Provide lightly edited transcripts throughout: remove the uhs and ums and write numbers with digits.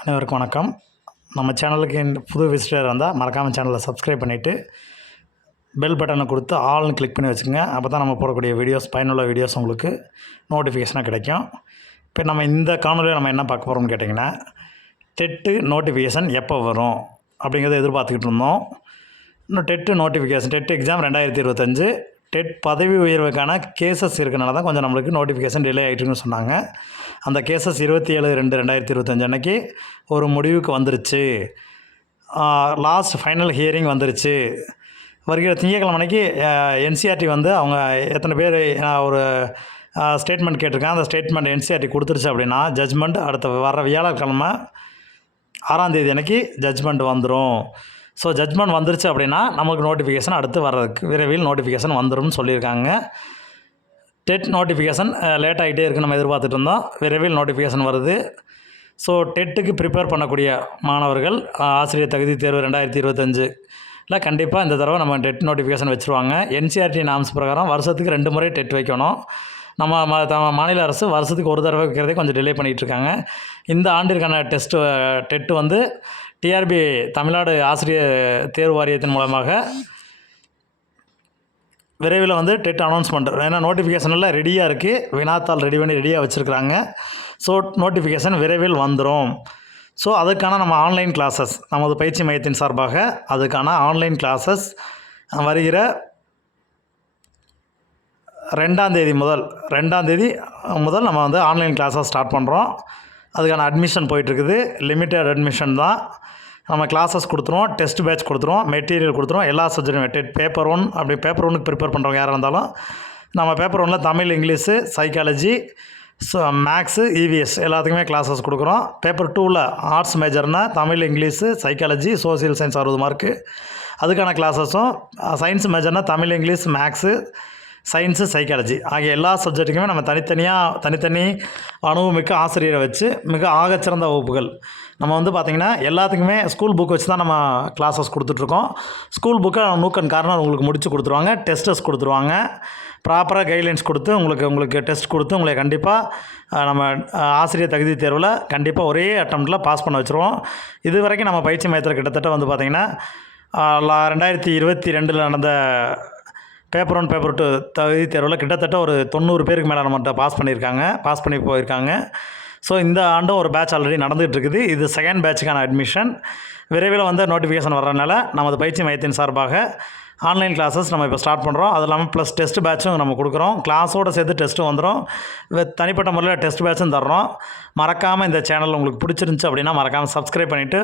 அனைவருக்கும் வணக்கம். நம்ம சேனலுக்கு புது விசிட்டர் வந்தால் மறக்காமல் சேனலை சப்ஸ்கிரைப் பண்ணிவிட்டு பெல் பட்டனை கொடுத்து ஆல்னு கிளிக் பண்ணி வச்சுக்கோங்க. அப்போ தான் நம்ம போடக்கூடிய வீடியோஸ், பயனுள்ள வீடியோஸ் உங்களுக்கு நோட்டிஃபிகேஷனாக கிடைக்கும். இப்போ நம்ம இந்த காணொலியில் நம்ம என்ன பார்க்க போகிறோம்னு கேட்டிங்கன்னா, டெட்டு நோட்டிஃபிகேஷன் எப்போ வரும் அப்படிங்கிறத எதிர்பார்த்துக்கிட்டு இருந்தோம். இன்னும் TET notification, TET exam 2025 TET பதவி உயர்வுக்கான கேசஸ் இருக்கனால தான் கொஞ்சம் நம்மளுக்கு நோட்டிஃபிகேஷன் டிலே ஆகிட்டுருக்குன்னு சொன்னாங்க. அந்த கேசஸ் 27/2/2025 அன்றைக்கி ஒரு முடிவுக்கு வந்துருச்சு. லாஸ்ட் ஃபைனல் ஹியரிங் வந்துருச்சு. வருகிற திங்கட்கிழமை அன்றைக்கி என்சிஆர்டி வந்து அவங்க எத்தனை பேர் ஒரு ஸ்டேட்மெண்ட் கேட்டிருக்காங்க. அந்த ஸ்டேட்மெண்ட் என்சிஆர்டி கொடுத்துருச்சு அப்படின்னா ஜட்ஜ்மெண்ட் அடுத்த வர வியாழக்கிழமை 6ஆம் தேதி அன்றைக்கி ஜட்ஜ்மெண்ட் வந்துடும். ஸோ ஜட்ஜ்மெண்ட் வந்துருச்சு அப்படின்னா நமக்கு நோட்டிஃபிகேஷன் அடுத்து வர்றதுக்கு விரைவில் நோட்டிஃபிகேஷன் வந்துடும்னு சொல்லியிருக்காங்க. டெட் நோட்டிஃபிகேஷன் லேட் ஆகிட்டே இருக்குன்னு நம்ம எதிர்பார்த்துட்டு இருந்தோம். விரைவில் நோட்டிஃபிகேஷன் வருது. ஸோ டெட்டுக்கு ப்ரிப்பேர் பண்ணக்கூடிய மாணவர்கள் ஆசிரியர் தகுதி தேர்வு 2025 கண்டிப்பாக இந்த தடவை நம்ம டெட் நோட்டிஃபிகேஷன் வச்சுருவாங்க. என்சிஆர்டி நாம்ஸ் பிரகாரம் வருஷத்துக்கு 2 முறை டெட் வைக்கணும். நம்ம மாநில அரசு வருஷத்துக்கு ஒரு தடவை வைக்கிறதே கொஞ்சம் டிலே பண்ணிகிட்ருக்காங்க. இந்த ஆண்டிற்கான டெட்டு வந்து டிஆர்பி தமிழ்நாடு ஆசிரியர் தேர்வு வாரியத்தின் மூலமாக விரைவில் வந்து டெட் அனௌன்ஸ்மெண்ட், ஏன்னா நோட்டிஃபிகேஷனில் ரெடியாக இருக்குது, வினாத்தாள் ரெடி பண்ணி ரெடியாக வச்சுருக்குறாங்க. ஸோ நோட்டிஃபிகேஷன் விரைவில் வந்துடும். ஸோ அதுக்கான நம்ம ஆன்லைன் கிளாஸஸ், நமது பயிற்சி மையத்தின் சார்பாக அதுக்கான ஆன்லைன் கிளாஸஸ் வருகிற 2ஆம் தேதி முதல் நம்ம வந்து ஆன்லைன் கிளாஸஸ் ஸ்டார்ட் பண்ணுறோம். அதுக்கான அட்மிஷன் போயிட்டுருக்குது. லிமிட்டட் அட்மிஷன் தான். நம்ம கிளாஸஸ் கொடுத்துருவோம், டெஸ்ட் பேட்ச் கொடுத்துருவோம், மெட்டீரியல் கொடுத்துருவோம், எல்லா சப்ஜெக்டும் டெட் பேப்பர் 1 அப்படி பேப்பர் 1க்கு ப்ரிப்பேர் பண்ணுறவங்க யாராக இருந்தாலும் நம்ம பேப்பர் 1ல் Tamil, English, psychology, maths, EVS எல்லாத்துக்குமே கிளாஸஸ் கொடுக்குறோம். பேப்பர் 2ல் ஆர்ட்ஸ் மேஜர்னால் Tamil, English, psychology, social science 60 mark அதுக்கான கிளாஸஸும், சயின்ஸ் மேஜர்னால் Tamil, English, maths, science, psychology ஆகிய எல்லா சப்ஜெக்ட்டுக்குமே நம்ம தனித்தனி அனுபவமிக்க ஆசிரியரை வச்சு மிக ஆகச்சிறந்த வகுப்புகள். நம்ம வந்து பார்த்திங்கன்னா எல்லாத்துக்குமே ஸ்கூல் புக் வச்சு தான் நம்ம கிளாஸஸ் கொடுத்துட்ருக்கோம். ஸ்கூல் புக்கை நூக்கன் கார்னர் உங்களுக்கு முடித்து கொடுத்துருவாங்க. டெஸ்ட்டஸ் கொடுத்துருவாங்க. ப்ராப்பராக கைட்லைன்ஸ் கொடுத்து உங்களுக்கு டெஸ்ட் கொடுத்து உங்களை கண்டிப்பாக நம்ம ஆசிரியர் தகுதி தேர்வில் கண்டிப்பாக ஒரே அட்டம்ப்டில் பாஸ் பண்ண வச்சுருவோம். இது வரைக்கும் நம்ம பயிற்சி மையத்தில் கிட்டத்தட்ட வந்து பார்த்திங்கன்னா 2022 நடந்த பேப்பர் 1 பேப்பர் 2 தகுதி தேர்வில் கிட்டத்தட்ட ஒரு 90 பேருக்கு மேலே நம்மகிட்ட பாஸ் பண்ணி போயிருக்காங்க. ஸோ இந்த ஆண்டும் ஒரு பேட்ச் ஆல்ரெடி நடந்துகிட்ருக்குது. இது செகண்ட் பேட்சுக்கான அட்மிஷன். விரைவில் வந்து நோட்டிஃபிகேஷன் வர்றதுனால நமது பயிற்சி மையத்தின் சார்பாக ஆன்லைன் கிளாஸஸ் நம்ம இப்போ ஸ்டார்ட் பண்ணுறோம். அது இல்லாமல் ப்ளஸ் டெஸ்ட் பேட்சும் நம்ம கொடுக்குறோம். கிளாஸோடு சேர்த்து டெஸ்ட்டும் வந்துடும். தனிப்பட்ட முறையில் டெஸ்ட் பேட்சும் தர்றோம். மறக்காமல் இந்த சேனல் உங்களுக்கு பிடிச்சிருந்துச்சி அப்படின்னா மறக்காமல் சப்ஸ்கிரைப் பண்ணிவிட்டு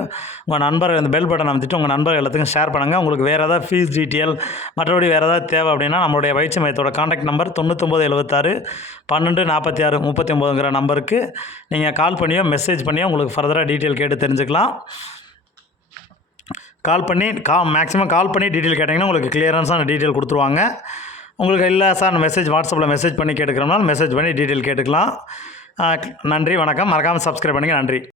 உங்கள் நண்பர்கள் இந்த பெல் பட்டன் அமைத்துட்டு உங்கள் நண்பர்கள் எல்லாத்துக்கும் ஷேர் பண்ணுங்கள். உங்களுக்கு வேறு ஏதாவது ஃபீஸ் டீட்டெயில் மற்றபடி வேறு ஏதாவது தேவை அப்படின்னா நம்மளுடைய பயிற்சி மையத்தோட காண்டாக்ட் நம்பர் 9976 12 46 39ங்கிற நம்பருக்கு நீங்கள் கால் பண்ணியோ மெசேஜ் பண்ணியோ உங்களுக்கு ஃபர்தராக டீட்டெயில் கேட்டு தெரிஞ்சுக்கலாம். மேக்ஸிமம் கால் பண்ணி டீட்டெயில் கேட்டிங்கன்னா உங்களுக்கு கிளியரன்ஸான டீட்டெயில் கொடுத்துருவாங்க. உங்களுக்கு இல்லை சார் வாட்ஸ்அப்பில் மெசேஜ் பண்ணி கேட்டுக்கிறோம்னாலும் மெசேஜ் பண்ணி டீட்டெயில் கேட்டுக்கலாம். நன்றி, வணக்கம். மறக்காமல் சப்ஸ்கிரைப் பண்ணுங்கள். நன்றி.